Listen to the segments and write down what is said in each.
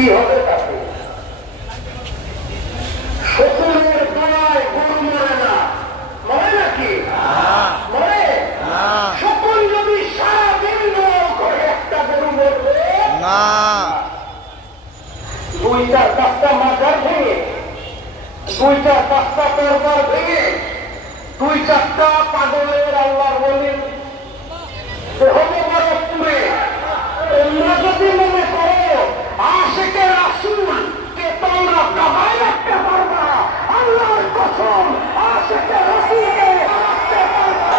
কি হবে তাতে? শকুনের গলায় গরু মরে না, মরে নাকি? মরে? শকুন যদি সারাদিন দৌড় করে একটা গরু মরবে না। দুইটা চারটা মাজার ভেঙে, দুইটা চারটা তরকার ভেঙে, দুই চারটা পাগলের আল্লাহর বলির পুরে তোমরা যদি মনে করো আশিকে রাসূল কে তোমরা দাবায় রাখতে পারবা, আল্লাহর কসম আশিকে রাসূলকে রাখতে পারবা।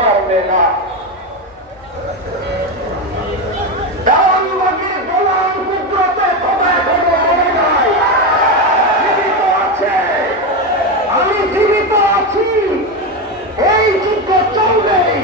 পারবে না। দেওয়ানবাগীর গোলাম কুদরতে কথা এখনো মরে নাই, জীবিত আছে। আমি জীবিত আছি, এই যুদ্ধ চলবেই।